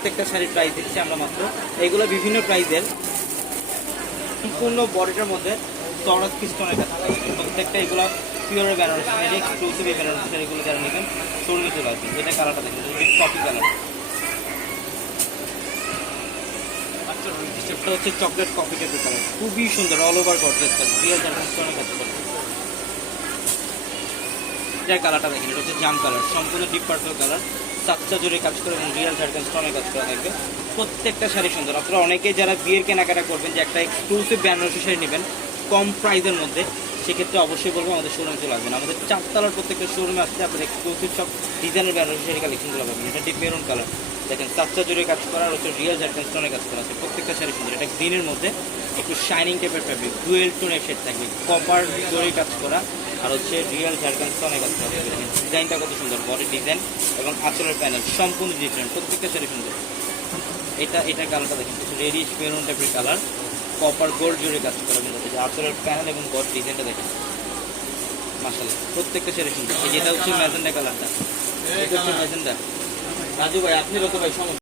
প্রত্যেকটা শাড়ির প্রাইস দিচ্ছি আমরা মাত্র, এইগুলো বিভিন্ন প্রাইসের। সম্পূর্ণ বডিটার মধ্যে চড়াত পিস্টনের কাজ, প্রত্যেকটা এগুলো পিওরের বেনারসি শাড়ি, এক্সক্লুসিভ এই বেনারসি শাড়িগুলো যারা নেবেন শোরুমে চলে আসবেন। যেটা কালারটা দেখেন, কপি কালার, এটা হচ্ছে চকলেট কফি টাইপের কালার, খুবই সুন্দর, all over gorgeous colour, real German স্টোনের কাজ করে। এটার কালারটা দেখেন, এটা হচ্ছে জাম কালার, সম্পূর্ণ ডিপ পার্পল কালার, সাতটা জোরে কাজ করে এবং রিয়েল জার্মান স্টোনের কাজ করা থাকবে। প্রত্যেকটা শাড়ি সুন্দর। আপনারা অনেকেই যারা বিয়ের কেনাকাটা করবেন, যে একটা এক্সক্লুসিভ বেনারসি শাড়ি নেবেন কম প্রাইসের মধ্যে, সেক্ষেত্রে অবশ্যই বলবো আমাদের শোরুমে চলে আসবেন। আমাদের 4 তলার প্রত্যেকটা শোরুমে আসলে আপনার এক্সক্লুসিভ সব ডিজাইনের বেনারসি শাড়ি কালেকশনগুলো পাবেন। এটা ডিপ মেরুন কালার দেখেন, সাতটা জোরে কাজ করা, আর হচ্ছে রিয়েল জার্মান স্টোনের কাজ করা আছে। প্রত্যেকটা শাড়ি সুন্দর। এটা গ্রিনের মধ্যে একটু শাইনিং টাইপের ফ্যাব্রিক, ডুয়েল টোনের শেড থাকবে, কপার জোরে কাজ করা, আর হচ্ছে রিয়েল জার্মান স্টোনের কাজ করা থাকবে। ডিজাইনটা কত সুন্দর, বডি ডিজাইন এবং আঁচলের প্যানেল সম্পূর্ণ ডিফারেন্ট, প্রত্যেকটা শাড়ি সুন্দর। এটা কালারটা দেখেন, কিছু রেডিশ মেরুন টাইপের কালার, কপার গোল্ড জুড়ে কাজ করা, কিন্তু আঁচলের প্যানেল এবং বডি ডিজাইনটা দেখেন মাশাআল্লাহ, প্রত্যেকটা শাড়ি সুন্দর। যেটা হচ্ছে ম্যাজেন্ডা কালারটা, এটা হচ্ছে ম্যাজেন্ডা। রাজু ভাই আপনি কত ভাই সমস্যা